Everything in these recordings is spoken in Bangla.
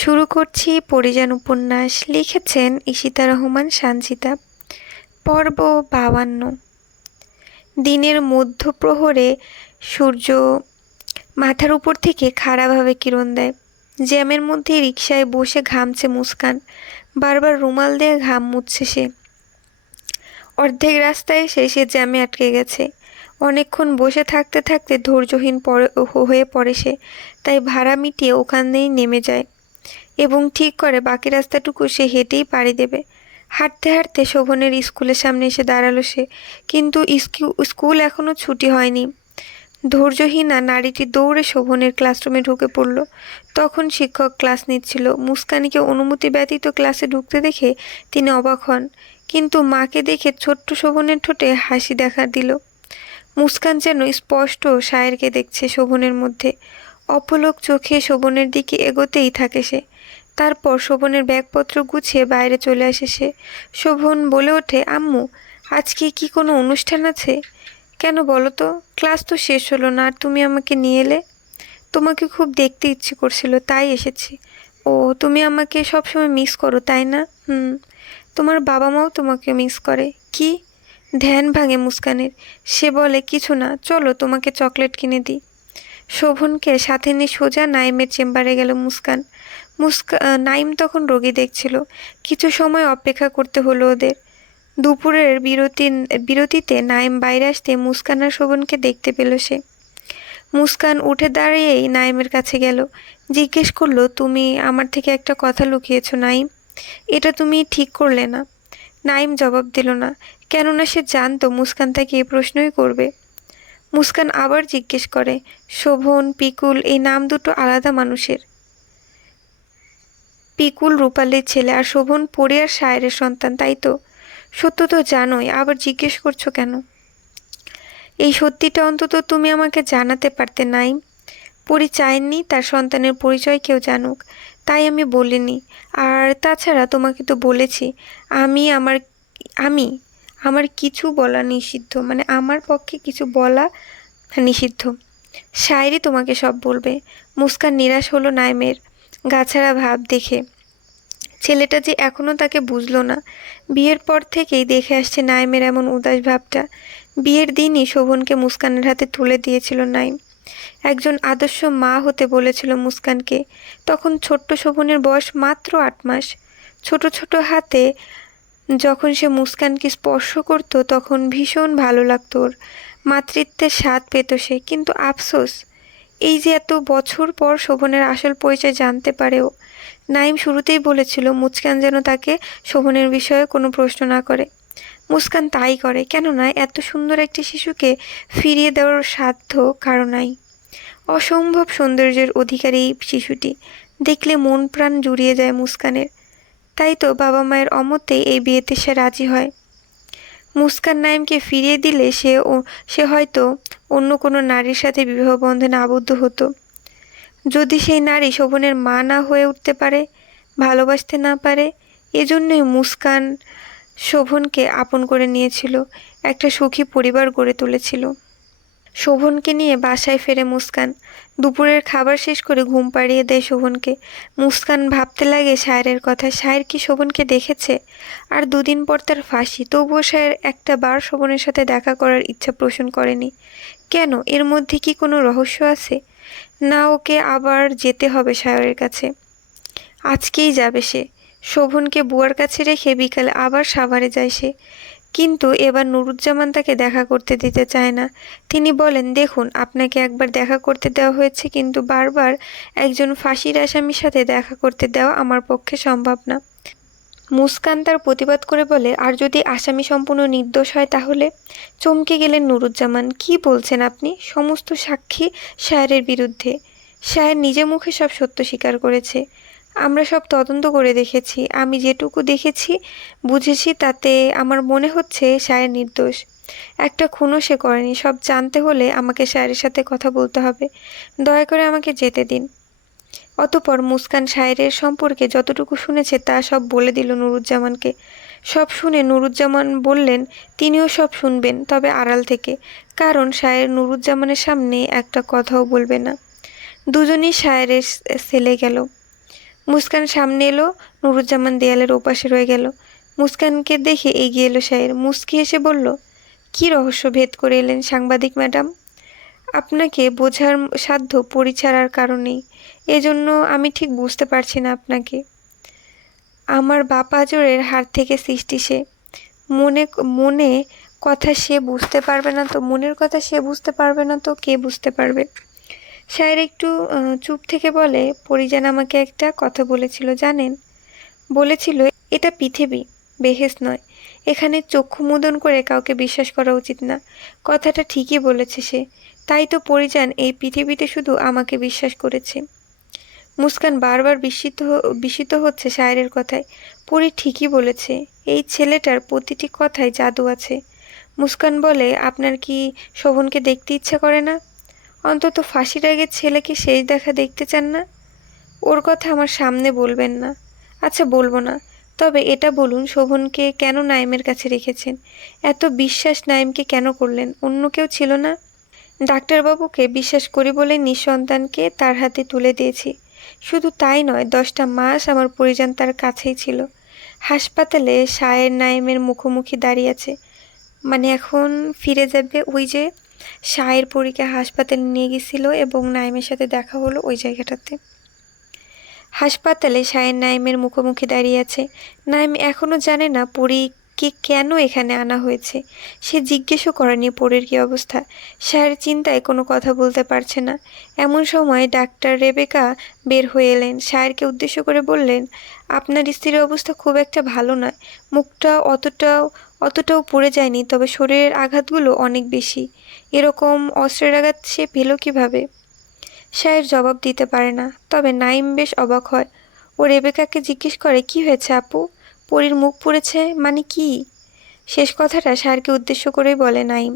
শুরু করছি পরিযান উপন্যাস। লিখেছেন ঈশিতা রহমান সানজিদা। পর্ব 52। দিনের মধ্যপ্রহরে সূর্য মাথার উপর থেকে খাড়াভাবে কিরণ দেয়। জ্যামের মধ্যে রিকশায় বসে ঘামছে মুস্কান। বারবার রুমাল দিয়ে ঘাম মুছছে সে। অর্ধেক রাস্তায় এসে সে জ্যামে আটকে গেছে। অনেকক্ষণ বসে থাকতে থাকতে ধৈর্যহীন হয়ে পড়ে সে। তাই ভাড়া মিটিয়ে ওখানেই নেমে যায় এবং ঠিক করে বাকি রাস্তাটুকু সে হেঁটেই পাড়ি দেবে। হাঁটতে হাঁটতে শোভনের স্কুলের সামনে এসে দাঁড়ালো সে। কিন্তু স্কুল এখনো ছুটি হয়নি। ধৈর্যহীনা নারীটি দৌড়ে শোভনের ক্লাসরুমে ঢুকে পড়ল। তখন শিক্ষক ক্লাস নিচ্ছিল। মুস্কানিকে অনুমতি ব্যতীত ক্লাসে ঢুকতে দেখে তিনি অবাক হন। কিন্তু মাকে দেখে ছোট্ট শোভনের ঠোঁটে হাসি দেখা দিল। মুস্কান যেন স্পষ্ট সায়েরকে দেখছে শোভনের মধ্যে। অপলক চোখে শোভনের দিকে এগোতেই থাকে সে। তারপর শোভনের ব্যাগপত্র গুছিয়ে বাইরে চলে আসে সে। শোভন বলে ওঠে, আম্মু, আজকে কি কোনো অনুষ্ঠান আছে? কেন বলো তো? ক্লাস তো শেষ হলো না, আর তুমি আমাকে নিয়ে এলে। তোমাকে খুব দেখতে ইচ্ছে করছিল, তাই এসেছি। ও, তুমি আমাকে সবসময় মিস করো, তাই না? হুম। তোমার বাবা মাও তোমাকে মিস করে। কি? ধ্যান ভাঙে মুস্কানের। সে বলে, কিছু না, চলো তোমাকে চকলেট কিনে দিই। শোভনকে সাথে নিয়ে সোজা নাইমের চেম্বারে গেল মুস্কান। নাইম তখন রোগী দেখছিল। কিছু সময় অপেক্ষা করতে হলো ওদের। দুপুরের বিরতিতে নাইম বাইরে আসতে মুস্কান আর শোভনকে দেখতে পেল সে। মুস্কান উঠে দাঁড়িয়েই নাইমের কাছে গেল। জিজ্ঞেস করলো, তুমি আমার থেকে একটা কথা লুকিয়েছো নাইম। এটা তুমি ঠিক করলে না। নাইম জবাব দিল না, কেননা সে জানতো মুস্কান তাকে এই প্রশ্নই করবে। মুস্কান আবার জিজ্ঞেস করে, শোভন, পিকুল, এই নাম দুটো আলাদা মানুষের। পিকুল রূপালীর ছেলে আর শোভন পরি আর সায়েরের সন্তান, তাই তো? সত্য তো জানোই, আবার জিজ্ঞেস করছো কেন? এই সত্যিটা অন্তত তুমি আমাকে জানাতে পারতে নাইম। পরি চায়নি তার সন্তানের পরিচয় কেউ জানুক, তাই আমি বলিনি। আর তাছাড়া তোমাকে তো বলেছি, আমি আমার আমি আমার কিছু বলা নিষিদ্ধ, মানে আমার পক্ষে কিছু বলা নিষিদ্ধ। শায়েরি তোমাকে সব বলবে। মুস্কান নিরাশ হলো নাইমের গাছাড়া ভাব দেখে। ছেলেটা যে এখনো তাকে বুঝলো না। বিয়ের পর থেকেই দেখে আসছে নাইমের এমন উদাস ভাবটা। বিয়ের দিনই শোভনকে মুস্কানের হাতে তুলে দিয়েছিল নাইম। একজন আদর্শ মা হতে বলেছিল মুস্কানকে। তখন ছোট্ট শোভনের বয়স মাত্র 8 মাস। ছোট ছোট হাতে যখন সে মুস্কানকে স্পর্শ করত তখন ভীষণ ভালো লাগতো ওর। মাতৃত্বের স্বাদ পেত সে। কিন্তু আফসোস, এই যে এত বছর পর শোভনের আসল পরিচয় জানতে পারেও। নাইম শুরুতেই বলেছিল মুস্কান যেন তাকে শোভনের বিষয়ে কোনো প্রশ্ন না করে। মুস্কান তাই করে, কেননা এত সুন্দর একটি শিশুকে ফিরিয়ে দেওয়ার সাধ্য কারো নাই। অসম্ভব সৌন্দর্যের অধিকারী এই শিশুটি। দেখলে মন প্রাণ জুড়িয়ে যায় মুস্কানের। তাই তো বাবা মায়ের অমতেই এই বিয়েতে সে রাজি হয়। মুস্কান নাইমকে ফিরিয়ে দিলে সে হয়তো অন্য কোনো নারীর সাথে বিবাহ বন্ধনে আবদ্ধ হতো। যদি সেই নারী শোভনের মা না হয়ে উঠতে পারে, ভালোবাসতে না পারে। এজন্যই মুস্কান শোভনকে আপন করে নিয়েছিল, একটা সুখী পরিবার গড়ে তুলেছিল। শোভনকে নিয়ে বাসায় ফেরে মুস্কান। দুপুরের খাবার শেষ করে ঘুম পাড়িয়ে দেয় শোভনকে। মুস্কান ভাবতে লাগে সায়েরের কথা। সায়ের কি শোভনকে দেখেছে? আর দুদিন পর তার ফাঁসি, তবুও সায়ের একটা বার শোভনের সাথে দেখা করার ইচ্ছা পোষণ করেনি। কেন? এর মধ্যে কি কোনো রহস্য আছে? না, ওকে আবার যেতে হবে সায়েরের কাছে। আজকেই যাবে সে। শোভনকে বুয়ার কাছে রেখে বিকালে আবার সাভারে যায় সে। কিন্তু এবার নুরুজ্জামান তাকে দেখা করতে দিতে চায় না। তিনি বলেন, দেখুন, আপনাকে একবার দেখা করতে দেওয়া হয়েছে, কিন্তু বারবার একজন ফাঁসির আসামির সাথে দেখা করতে দেওয়া আমার পক্ষে সম্ভব না। মুস্কান তার প্রতিবাদ করে বলে, আর যদি আসামি সম্পূর্ণ নির্দোষ হয় তাহলে? চমকে গেলেন নুরুজ্জামান। কি বলছেন আপনি? সমস্ত সাক্ষী সায়েরের বিরুদ্ধে। সায়ের নিজে মুখে সব সত্য স্বীকার করেছে। আমরা সব তদন্ত করে দেখেছি। আমি যেটুকু দেখেছি, বুঝেছি, তাতে আমার মনে হচ্ছে সায়ের নির্দোষ। একটা খুনও সে করেনি। সব জানতে হলে আমাকে সায়েরের সাথে কথা বলতে হবে। দয়া করে আমাকে যেতে দিন। অতঃপর মুস্কান সায়েরের সম্পর্কে যতটুকু শুনেছে তা সব বলে দিল নুরুজ্জামানকে। সব শুনে নুরুজ্জামান বললেন তিনিও সব শুনবেন, তবে আড়াল থেকে, কারণ সায়ের নুরুজ্জামানের সামনে একটা কথাও বলবে না। দুজনই সায়েরের সেলে গেল। মুস্কান সামনে এলো, নুরুজ্জামান দেয়ালের ওপাশে রয়ে গেল। মুস্কানকে দেখে এগিয়ে এলো সায়ের, মুস্কি এসে বলল, কি রহস্য ভেদ করে এলেন সাংবাদিক ম্যাডাম? আপনাকে বোঝার সাধ্য পরিছাড়ার কারণেই। এজন্য আমি ঠিক বুঝতে পারছি না আপনাকে। আমার বাপ আজরের হাত থেকে সৃষ্টি সে। মনে মনে কথা সে বুঝতে পারবে না তো, মনের কথা সে বুঝতে পারবে না তো কে বুঝতে পারবে? শায়ের একটু চুপ থেকে বলে, পরিজান আমাকে একটা কথা বলেছিল জানেন? বলেছিল, এটা পৃথিবী, বেহেশত নয়। এখানে চক্ষু মুদন করে কাউকে বিশ্বাস করা উচিত না। কথাটা ঠিকই বলেছে সে। তাই তো পরিজান এই পৃথিবীতে শুধু আমাকে বিশ্বাস করেছে। মুস্কান বারবার বিস্মিত হচ্ছে শায়েরের কথায়। পরি ঠিকই বলেছে, এই ছেলেটার প্রতিটি কথায় জাদু আছে। মুস্কান বলে, আপনার কি শোভনকে দেখতে ইচ্ছা করে না? অন্তত ফাঁসির আগে ছেলেকে শেষ দেখা দেখতে চান না? ওর কথা আমার সামনে বলবেন না। আচ্ছা, বলবো না। তবে এটা বলুন, শোভনকে কেন নাইমের কাছে রেখেছেন? এত বিশ্বাস নাইমকে কেন করলেন? অন্য কেউ ছিল না? ডাক্তারবাবুকে বিশ্বাস করি বলে নিঃসন্তানকে তার হাতে তুলে দিয়েছি। শুধু তাই নয়, 10টা মাস আমার পরিজন তার কাছেই ছিল। হাসপাতালে শায়ের নাইমের মুখোমুখি দাঁড়িয়ে আছে। মানে এখন ফিরে যাবে ওই যে শায়ের পরীকে হাসপাতালে নিয়ে গেছিল এবং নাইমের সাথে দেখা হলো ওই জায়গাটাতে। হাসপাতালে শায়ের নাইমের মুখোমুখি দাঁড়িয়ে আছে। নাইম এখনও জানে না পরীকে কেন এখানে আনা হয়েছে। সে জিজ্ঞেসও করেনি পরীর কী অবস্থা। শায়ের চিন্তায় কোনো কথা বলতে পারছে না। এমন সময় ডাক্তার রেবেকা বের হয়ে এলেন। শায়েরকে উদ্দেশ্য করে বললেন, আপনার স্ত্রীর অবস্থা খুব একটা ভালো নয়। মুখটা অতটাও পুড়ে যায়নি, তবে শরীরের আঘাতগুলো অনেক বেশি। এরকম অস্ত্রের আঘাত সে পেল কীভাবে? শায়ের জবাব দিতে পারে না। তবে নাইম বেশ অবাক হয়। ও রেবেকাকে জিজ্ঞেস করে, কি হয়েছে আপু? পরীর মুখ পুড়েছে মানে কি? শেষ কথাটা শায়েরকে উদ্দেশ্য করেই বলে নাইম।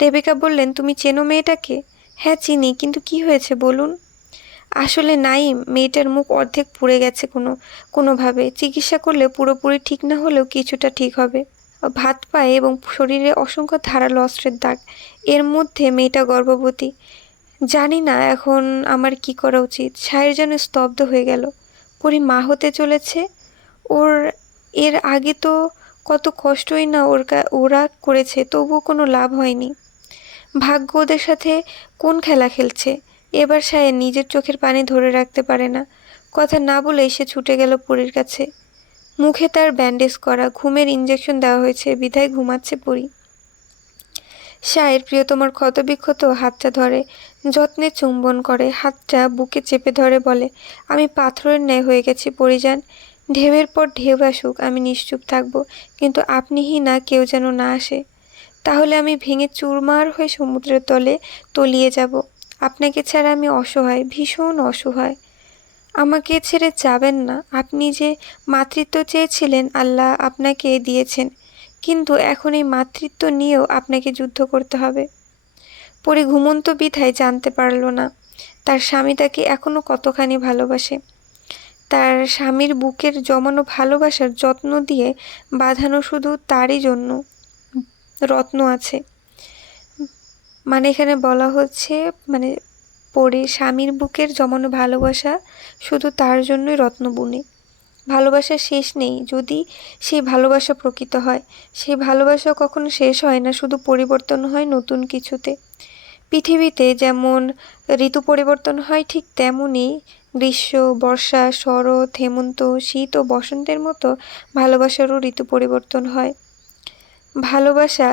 রেবেকা বললেন, তুমি চেনো মেয়েটাকে? হ্যাঁ চিনি, কিন্তু কি হয়েছে বলুন। আসলে নাইম, মেয়েটার মুখ অর্ধেক পুড়ে গেছে কোনোভাবে। চিকিৎসা করলে পুরোপুরি ঠিক না হলেও কিছুটা ঠিক হবে। ভাত পায়ে এবং শরীরে অসংখ্য ধারালো অস্ত্রের দাগ। এর মধ্যে মেয়েটা গর্ভবতী। জানি না এখন আমার কি করা উচিত। শায়ের যেন স্তব্ধ হয়ে গেল। পরি মা হতে চলেছে। ওর এর আগে তো কত কষ্টই না ওরা করেছে, তবুও কোনো লাভ হয়নি। ভাগ্য ওদের সাথে কোন খেলা খেলছে। এবার শায়ের নিজের চোখের পানি ধরে রাখতে পারে না। কথা না বলেই সে ছুটে গেল পরীর কাছে। মুখে তার ব্যান্ডেজ করা, ঘুমের ইঞ্জেকশন দেওয়া হয়েছে, বিধায় ঘুমাচ্ছে পরি। শায়ের প্রিয়তমার ক্ষতবিক্ষত হাতটা ধরে, যত্নে চুম্বন করে, হাতটা বুকে চেপে ধরে বলে, আমি পাথরের ন্যায় হয়ে গেছি পরিজান। ঢেউয়ের পর ঢেউ আসুক আমি নিশ্চুপ থাকব, কিন্তু আপনিই না কেউ যেন না আসে। তাহলে আমি ভেঙে চুরমার হয়ে সমুদ্রের তলে তলিয়ে যাব। আপনাকে ছাড়া আমি অসহায়, ভীষণ অসহায়। আমাকে ছেড়ে যাবেন না। আপনি যে মাতৃত্ব চেয়েছিলেন আল্লাহ আপনাকে দিয়েছেন, কিন্তু এখন এই মাতৃত্ব নিয়েও আপনাকে যুদ্ধ করতে হবে। পরি ঘুমন্ত বিধায় জানতে পারল না তার স্বামী তাকে এখনো কতখানি ভালোবাসে। তার স্বামীর বুকের জমানো ভালোবাসার যত্ন দিয়ে বাঁধানো শুধু তারই জন্য রত্ন আছে। মানে এখানে বলা হচ্ছে, মানে পরে স্বামীর বুকের জমানো ভালোবাসা শুধু তার জন্যই রত্ন বুনে। ভালোবাসার শেষ নেই যদি সেই ভালোবাসা প্রকৃত হয়। সেই ভালোবাসা কখনো শেষ হয় না, শুধু পরিবর্তন হয় নতুন কিছুতে। পৃথিবীতে যেমন ঋতু পরিবর্তন হয়, ঠিক তেমনই গ্রীষ্ম, বর্ষা, শরৎ, হেমন্ত, শীত ও বসন্তের মতো ভালোবাসারও ঋতু পরিবর্তন হয়। ভালোবাসা,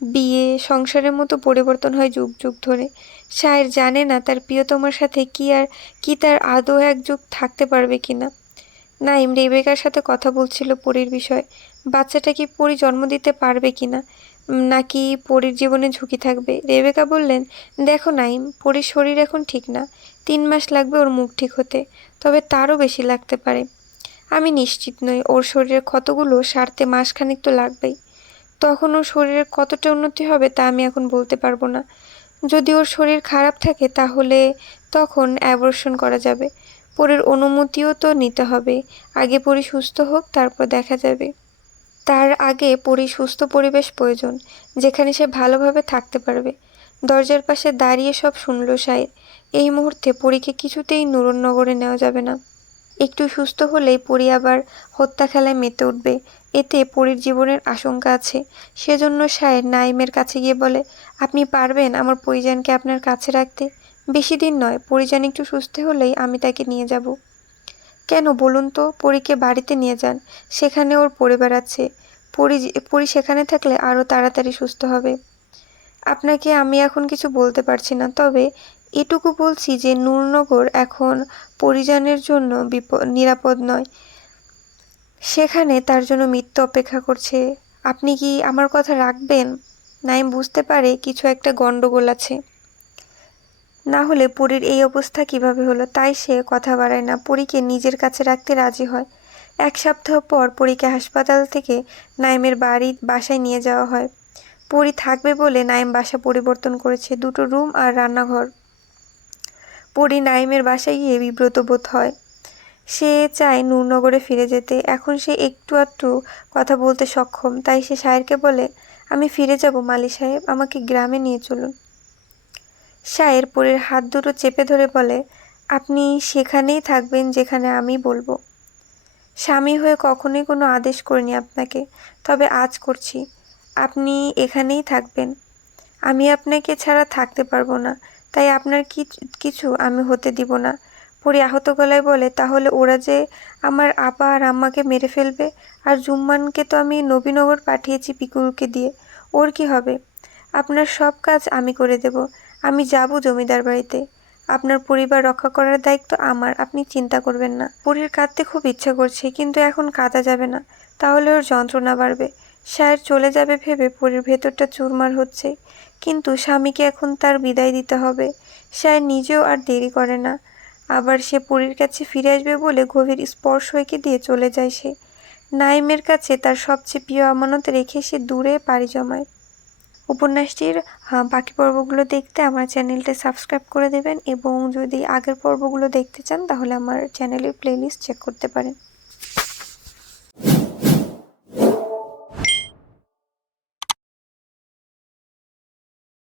বিয়ে, সংসারের মতো পরিবর্তন হয় যুগ যুগ ধরে। শায়ের জানে না তার প্রিয়তমার সাথে কি তার আদৌ এক যুগ থাকতে পারবে কিনা। নাইম রেবেকার সাথে কথা বলছিল পরীর বিষয়। বাচ্চাটা কি পরী জন্ম দিতে পারবে কিনা, নাকি পরীর জীবনে ঝুঁকি থাকবে। রেবেকা বললেন, দেখো নাইম, পরীর শরীর এখন ঠিক না। 3 মাস লাগবে ওর মুখ ঠিক হতে, তবে তারও বেশি লাগতে পারে। আমি নিশ্চিত নই। ওর শরীরের ক্ষতগুলো সারতে মাসখানেক তো লাগবেই। তখন ওর শরীরের কতটা উন্নতি হবে তা আমি এখন বলতে পারবো না। যদি ওর শরীর খারাপ থাকে তাহলে তখন অ্যাবর্শন করা যাবে। পরীর অনুমতিও তো নিতে হবে। আগে পরী সুস্থ হোক, তারপর দেখা যাবে। তার আগে পরী সুস্থ পরিবেশ প্রয়োজন, যেখানে সে ভালোভাবে থাকতে পারবে। দরজার পাশে দাঁড়িয়ে সব শুনল শায়ের। এই মুহূর্তে পরীকে কিছুতেই নূরনগরে নেওয়া যাবে না। একটু সুস্থ হলেই পরি আবার হত্যা খেলায় মেতে উঠবে, এতে পরির জীবনের আশঙ্কা আছে। সেজন্য সায়ের নাইমের কাছে গিয়ে বলে, আপনি পারবেন আমার পরিজানকে আপনার কাছে রাখতে? বেশি দিন নয়, পরিজান একটু সুস্থ হলেই আমি তাকে নিয়ে যাব। কেন বলুন তো? পরীকে বাড়িতে নিয়ে যান, সেখানে ওর পরিবার আছে। পরি সেখানে থাকলে আরও তাড়াতাড়ি সুস্থ হবে। আপনাকে আমি এখন কিছু বলতে পারছি না, তবে এটুকু বলছি যে নূরনগর এখন পরিজানের জন্য নিরাপদ নয়। সেখানে তার জন্য মৃত্যু অপেক্ষা করছে। আপনি কি আমার কথা রাখবেন? নাইম বুঝতে পারে কিছু একটা গন্ডগোল আছে, না হলে পরীর এই অবস্থা কিভাবে হলো। তাই সে কথা বাড়ায় না, পরীকে নিজের কাছে রাখতে রাজি হয়। 1 সপ্তাহ পর পরীকে হাসপাতাল থেকে নাইমের বাসায় নিয়ে যাওয়া হয়। পরী থাকবে বলে নাইম বাসা পরিবর্তন করেছে, 2টো রুম আর রান্নাঘর। পরী নাইমের বাসায় গিয়ে বিব্রত বোধ হয়। সে চায় নূরনগরে ফিরে যেতে, এখন সে একটু আধটু কথা বলতে সক্ষম। তাই সে শায়েরকে বলে, আমি ফিরে যাব মালি সাহেব, আমাকে গ্রামে নিয়ে চলুন। শায়ের পরীর হাত দুটো চেপে ধরে বলে, আপনি সেখানেই থাকবেন যেখানে আমি বলবো। স্বামী হয়ে কখনোই কোনো আদেশ করিনি আপনাকে, তবে আজ করছি, আপনি এখানেই থাকবেন। আমি আপনাকে ছাড়া থাকতে পারবো না, তাই আপনার কিছু আমি হতে দিব না। পরী আহত গলায় বলে, তাহলে ওরা যে আমার আপা আর আম্মাকে মেরে ফেলবে? আর জুম্মানকে তো আমি নবীনগর পাঠিয়েছি পিকুলকে দিয়ে, ওর কি হবে? আপনার সব কাজ আমি করে দেব। আমি যাব জমিদার বাড়িতে। আপনার পরিবার রক্ষা করার দায়িত্ব আমার, আপনি চিন্তা করবেন না। পরীর কাঁদতে খুব ইচ্ছা করছে, কিন্তু এখন কাঁদা যাবে না, তাহলে ওর যন্ত্রণা বাড়বে। শায়ের চলে যাবে ভেবে পরীর ভেতরটা চুরমার হচ্ছে, কিন্তু স্বামীকে এখন তার বিদায় দিতে হবে। শায়ের নিজেও আর দেরি করে না, আবার সে পরীর কাছে ফিরে আসবে বলে গভীর স্পর্শকে দিয়ে চলে যায় সে। নাইমের কাছে তার সবচেয়ে প্রিয় আমানত রেখে সে দূরে পাড়ি জমায়। উপন্যাসটির বাকি পর্বগুলো দেখতে আমার চ্যানেলটা সাবস্ক্রাইব করে দেবেন, এবং যদি আগের পর্বগুলো দেখতে চান তাহলে আমার চ্যানেলের প্লেলিস্ট চেক করতে পারেন।